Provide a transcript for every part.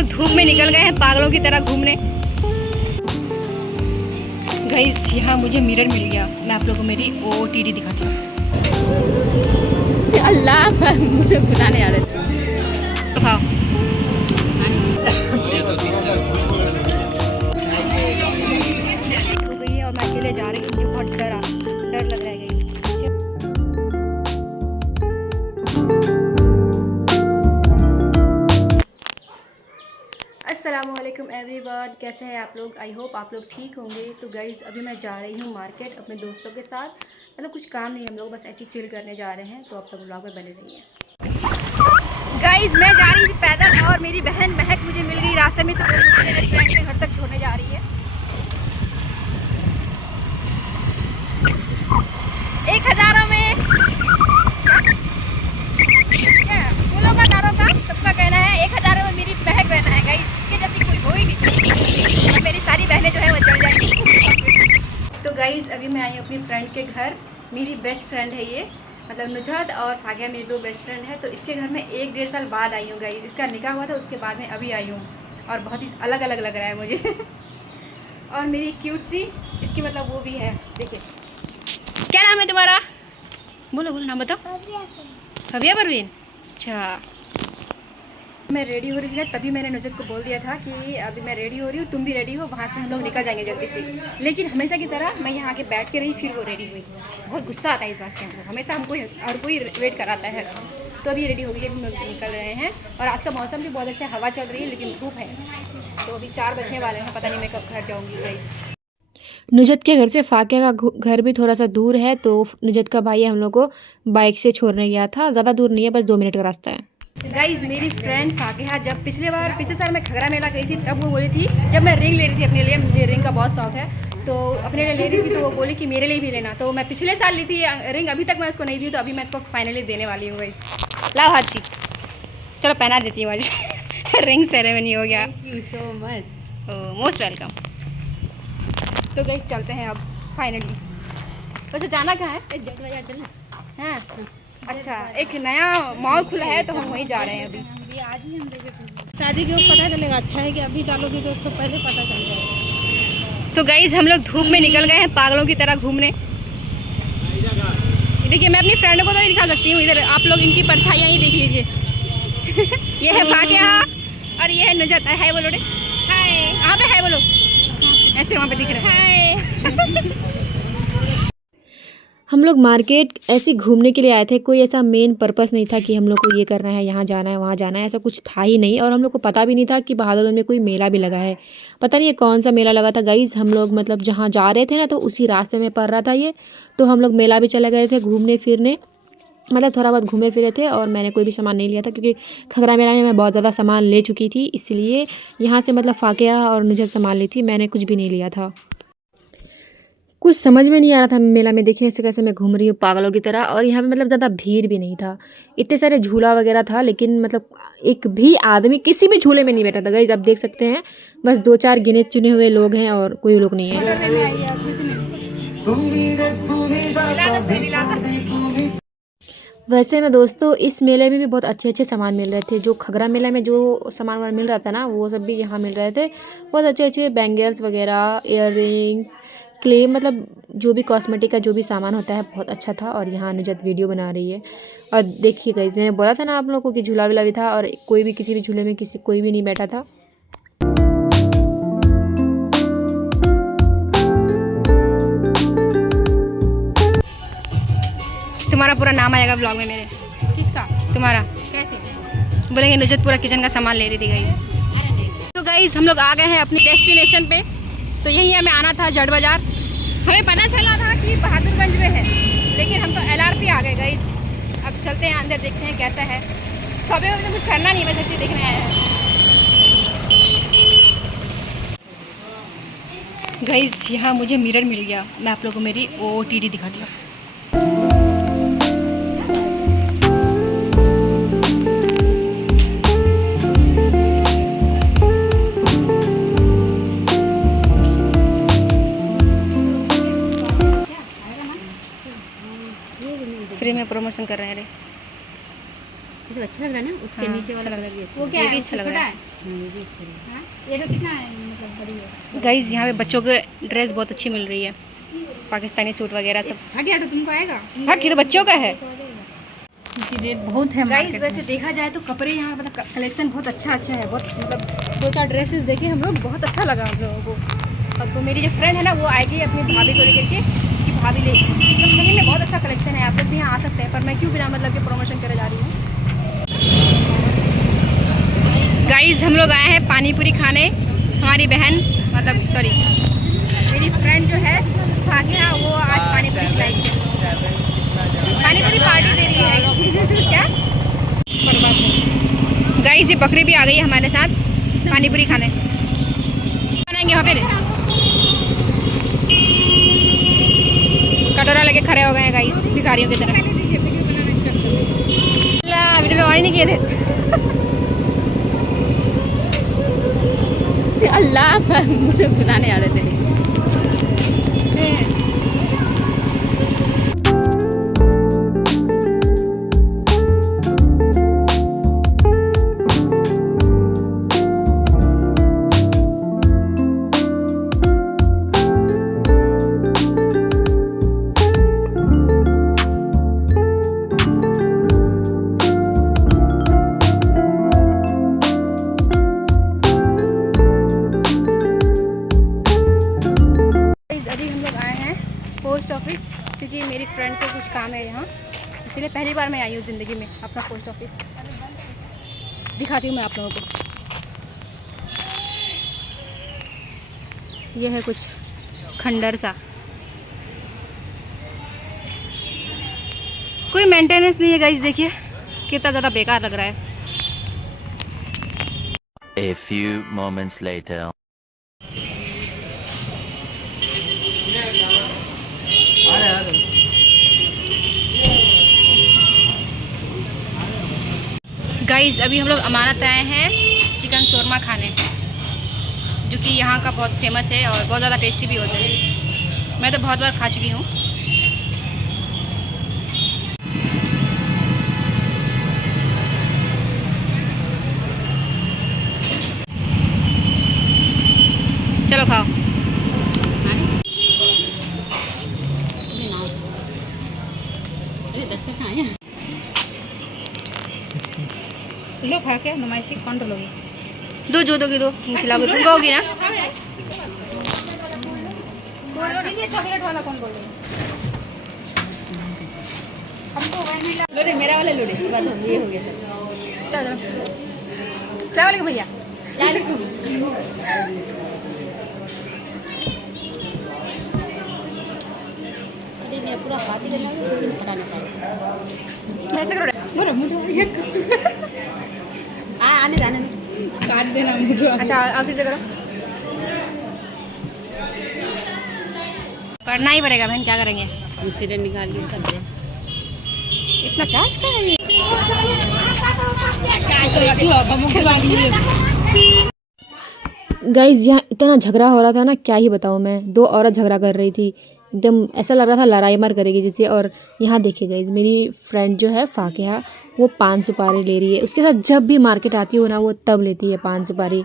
लोग धूप में निकल गए हैं पागलों की तरह घूमने। गाइस यहाँ मुझे मिरर मिल गया, मैं आप लोगों को मेरी OOTD दिखाती हूँ। अल्लाह मुझे बुलाने आ रहे थे। तो खाओ। हो गई है और मैं अकेले जा रही हूँ, मुझे बहुत डर लग रहा है। अस्सलामुअलैकुम एवरीवन, कैसे हैं आप लोग? आई होप आप लोग ठीक होंगे। तो गाइज़ अभी मैं जा रही हूँ मार्केट अपने दोस्तों के साथ। मतलब कुछ काम नहीं, हम लोग बस ऐसे चिल करने जा रहे हैं। तो आप सब ब्लॉग में बने रहिए। गाइज़ मैं जा रही थी पैदल और मेरी बहन महक मुझे मिल गई रास्ते में, तो वो मुझे मेरे फ्रेंड के घर तक छोड़ने जा रही है। 1000 में क्या फूलों का तारों का सबका कहना है। 1000 में मेरी महक बहन है गाइज़, इसके जैसी कोई हो ही नहीं सकती। और मेरी सारी बहनें जो है वो चल जाएंगी। तो गाइज़ अभी मैं आई हूँ अपनी फ्रेंड के घर। मेरी बेस्ट फ्रेंड है ये, मतलब नुजहत और फागिया मेरी दो बेस्ट फ्रेंड है। तो इसके घर में 1-1.5 साल बाद आई हूँ गाइज़। इसका निकाह हुआ था, उसके बाद में अभी आई हूँ और बहुत ही अलग अलग लग रहा है मुझे। और मेरी क्यूट सी इसकी मतलब वो भी है, देखिए। क्या नाम है तुम्हारा? बोलो बोलो, नाम बताओ। फबिया परवीन। अच्छा, मैं रेडी हो रही थी ना, तभी मैंने नुजहत को बोल दिया था कि अभी मैं रेडी हो रही हूँ, तुम भी रेडी हो, वहाँ से हम लोग निकल जाएंगे जल्दी से। लेकिन हमेशा की तरह मैं यहाँ आके बैठ के रही, फिर वो रेडी हुई। बहुत गुस्सा आता है इस बात से हमको, हमेशा हमको हर कोई वेट कराता है। तो अभी रेडी हो गई है, हम लोग निकल रहे हैं। और आज का मौसम भी बहुत अच्छा है, हवा चल रही है लेकिन धूप है। तो अभी 4 बजने वाले हैं, पता नहीं मैं कब घर जाऊँगी गाइस। नुजहत के घर से फाकिया का घर भी थोड़ा सा दूर है, तो नुजहत का भाई हम लोग को बाइक से छोड़ने गया था। ज़्यादा दूर नहीं है, बस 2 मिनट का रास्ता है। गाइज मेरी फ्रेंड फाकिया जब पिछले साल मैं खगरा मेला गई थी, तब वो बोली थी, जब मैं रिंग ले रही थी अपने लिए, मुझे रिंग का बहुत शौक है, तो अपने लिए ले रही थी, तो वो बोली कि मेरे लिए भी लेना। तो मैं पिछले साल ली थी रिंग, अभी तक मैं उसको नहीं दी, तो अभी मैं इसको फाइनली देने वाली हूँ गाइज। लाओ हाथ ची, चलो पहना देती हूँ आज। रिंग सेरेमनी हो गया। Thank you so much. Most welcome. तो गाइज चलते हैं अब फाइनली। वैसे जाना कहाँ है? जट बाजार चलना हाँ अच्छा, एक नया मॉल खुला है तो हम वहीं जा रहे हैं अभी। आज ही हम देखे शादी के पता चलेगा। अच्छा है कि अभी डालोगे तो पहले पता चल जाएगा। तो गाइज हम लोग धूप में निकल गए हैं पागलों की तरह घूमने। देखिए मैं अपनी फ्रेंड को तो नहीं दिखा सकती हूँ, इधर आप लोग इनकी परछाइयाँ ही देख लीजिए। ये है फाकिया और ये है नुजहत। हाय बोलो रे। हाय। कहाँ पे हाय बोलो? ऐसे वहाँ पे दिख रहा है। हम लोग मार्केट ऐसे घूमने के लिए आए थे, कोई ऐसा मेन पर्पस नहीं था कि हम लोग को ये करना है, यहाँ जाना है, वहाँ जाना है, ऐसा कुछ था ही नहीं। और हम लोग को पता भी नहीं था कि बहादुरगंज में कोई मेला भी लगा है। पता नहीं ये कौन सा मेला लगा था गाइज़। हम लोग मतलब जहाँ जा रहे थे ना, तो उसी रास्ते में पड़ रहा था ये, तो हम लोग मेला भी चले गए थे घूमने फिरने। मतलब थोड़ा बहुत घूमे फिरे थे और मैंने कोई भी सामान नहीं लिया था, क्योंकि खगरा मेला में मैं बहुत ज़्यादा सामान ले चुकी थी, इसलिए यहाँ से मतलब फाकिया और नुजहत सामान ली थी, मैंने कुछ भी नहीं लिया था। कुछ समझ में नहीं आ रहा था मेला में, देखिए ऐसे कैसे मैं घूम रही हूँ पागलों की तरह। और यहाँ पे मतलब ज़्यादा भीड़ भी नहीं था, इतने सारे झूला वगैरह था, लेकिन मतलब एक भी आदमी किसी भी झूले में नहीं बैठा था गाइस। आप देख सकते हैं बस 2-4 गिने चुने हुए लोग हैं और कोई लोग नहीं है। वैसे ना दोस्तों, इस मेले में भी बहुत अच्छे अच्छे सामान मिल रहे थे। जो खगरा मेला में जो सामान मिल रहा था ना, वो सब भी यहाँ मिल रहे थे। बहुत अच्छे अच्छे बैंगल्स वगैरह, इयर रिंग्स, क्ले, मतलब जो भी कॉस्मेटिक का जो भी सामान होता है बहुत अच्छा था। और यहाँ नुजहत वीडियो बना रही है। और देखिए गाइस, मैंने बोला था ना आप लोगों को कि झूला वूला भी था, और कोई भी किसी भी झूले में कोई भी नहीं बैठा था। तुम्हारा पूरा नाम आएगा ब्लॉग में मेरे। किसका? तुम्हारा। कैसे बोलेंगे नुजहत पूरा किचन का सामान ले रही थी गाइस। तो गाइस हम लोग आ गए हैं अपनी डेस्टिनेशन पे। तो यहीं हमें आना था, जट बाजार। हमें पता चला था कि बहादुरगंज में है, लेकिन हम तो LRP आ गए गाइस। अब चलते हैं अंदर, देखते हैं कैसा है। सुबह में कुछ करना नहीं, बस ऐसे देखने आए हैं गाइस। यहाँ मुझे मिरर मिल गया, मैं आप लोगों को मेरी OOTD दिखाती हूँ। फ्री में प्रमोशन कर रहे हैं रे। ये तो अच्छा लग रहा है ना, उसके हाँ, नीचे वाला अच्छा लग कलर भी अच्छा वो है। क्या ये है, भी अच्छा लग रहा है। छोटा ये भी अच्छा लग रहा है। ये तो कितना है, मतलब बड़ी है। गाइस यहाँ पे बच्चों के ड्रेस बहुत अच्छी मिल रही है, पाकिस्तानी सूट वगैरह सब। भाग्य ऑटो तुमको आएगा? हाँ, ये तो बच्चों का है। इनकी रेट बहुत है गाइस मार्केट वैसे में। देखा जाए तो कपड़े यहाँ मतलब कलेक्शन बहुत अच्छा है, बहुत मतलब 2-4 ड्रेसेस देखे हम लोग, बहुत अच्छा लगा हम लोगों को। अब तो मेरी जो फ्रेंड है ना वो आएगी अपनी भाभी को लेकर के, कि भाभी ले मतलब सही में बहुत अच्छा कलेक्शन है, आप लोग भी यहाँ आ सकते हैं। पर मैं क्यों बिना मतलब के प्रमोशन करे जा रही हूँ। गाइस हम लोग आए हैं पानी पूरी खाने, हमारी बहन मतलब सॉरी मेरी फ्रेंड जो है भाग्या, वो आज पानी पूरी खिलाएगी। पानी पूरी पार्टी दे रही है क्या गाइस, ये बकरी भी आ गई है हमारे साथ पानी पूरी खाने। बनाएंगे वहाँ पे, कटोरा लेके खड़े हो गए हैं गाइस भिखारियों की तरह। वीडियो ऑन नहीं किए थे। अल्लाह मुझे बुलाने आ रहे थे। अभी हम लोग आए हैं पोस्ट ऑफिस, क्योंकि मेरी फ्रेंड को कुछ काम है यहाँ, इसलिए पहली बार मैं आई हूँ ज़िंदगी में अपना पोस्ट ऑफिस। दिखाती हूँ मैं आप लोगों को। ये है कुछ खंडर सा, कोई मेंटेनेंस नहीं है गाइस, देखिए कितना ज़्यादा बेकार लग रहा है। A few moments later. Guys अभी हम लोग अमानत आए हैं चिकन शोरमा खाने, जो कि यहाँ का बहुत फेमस है और बहुत ज़्यादा टेस्टी भी होता है। मैं तो बहुत बार खा चुकी हूँ। चलो खाओ। लो खा के नुमाइशी कौन लोगी? दो जो दोगी दो, तुम खिलाओगे, तुम कहोगी ना। चॉकलेट वाला कौन बोल रही है? लोड़े मेरा वाला लोड़े, बस ये हो गया। चलो अस्सलाम वालेकुम भैया। मैं पूरा हाथ ही लगा लेकिन पता नहीं पड़ा। ऐसे करो, मोरा मुझे ये कसम। आने जाने काट देना मुझे। अच्छा आप फिर से करो। करना ही पड़ेगा बहन, क्या करेंगे। सिरे निकालिए कर दे। इतना 50 का है ये। गाइज यहाँ इतना झगड़ा हो रहा था ना, क्या ही बताऊँ मैं। 2 औरत झगड़ा कर रही थी, एकदम ऐसा लग रहा था लड़ाई मार करेगी जैसे। और यहाँ देखिए गाइज, मेरी फ्रेंड जो है फाकिया, वो पान सुपारी ले रही है। उसके साथ जब भी मार्केट आती हो ना, वो तब लेती है पान सुपारी।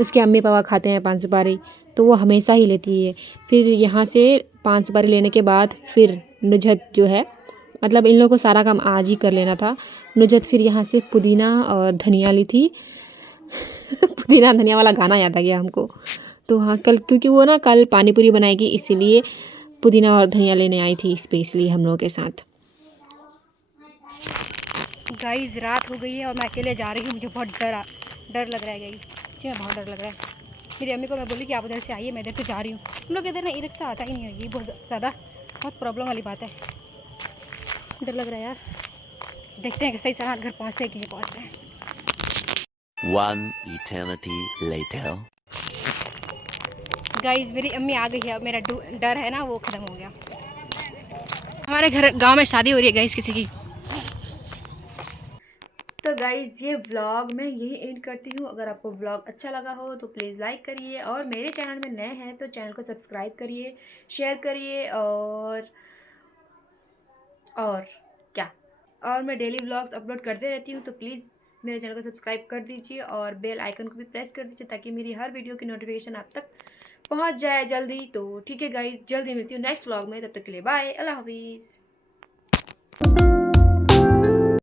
उसके अम्मी पापा खाते हैं पान सुपारी, तो वो हमेशा ही लेती है। फिर यहाँ से पान सुपारी लेने के बाद फिर नुजहत जो है, मतलब इन लोगों को सारा काम आज ही कर लेना था। नुजहत फिर यहाँ से पुदीना और धनिया ली थी। पुदीना धनिया वाला गाना याद आ गया हमको। तो हाँ, कल क्योंकि वो ना कल पानी पूरी बनाएगी, इसीलिए पुदीना और धनिया लेने आई थी स्पेशली हम लोगों के साथ। गाइस रात हो गई है और मैं अकेले जा रही हूँ। मुझे बहुत डर लग रहा है गाइस, मुझे बहुत डर लग रहा है। मेरी अम्मी को मैं बोली कि आप उधर से आइए, मैं इधर से जा रही हूँ। हम लोग इधर ना ई रिक्शा आता ही नहीं है, ये बहुत ज़्यादा बहुत प्रॉब्लम वाली बात है। डर लग रहा है यार, देखते हैं कि सही सलामत घर पहुँचते हैं कि नहीं पहुँचते हैं। One eternity later. गाइस मेरी अम्मी आ गई है, अब मेरा डर है ना वो ख़त्म हो गया। हमारे घर गांव में शादी हो रही है गाइस किसी की। तो गाइस ये व्लॉग मैं यही एंड करती हूँ। अगर आपको व्लॉग अच्छा लगा हो तो प्लीज़ लाइक करिए, और मेरे चैनल में नए हैं तो चैनल को सब्सक्राइब करिए, शेयर करिए, और क्या और मैं डेली व्लॉग्स अपलोड करते रहती हूँ, तो प्लीज़ मेरे चैनल को सब्सक्राइब कर दीजिए और बेल आइकन को भी प्रेस कर दीजिए ताकि मेरी हर वीडियो की नोटिफिकेशन आप तक पहुँच जाए जल्दी। तो ठीक है गाइस, जल्दी मिलती हूँ नेक्स्ट व्लॉग में, तब तक के लिए बाय, अल्लाह हाफिज़।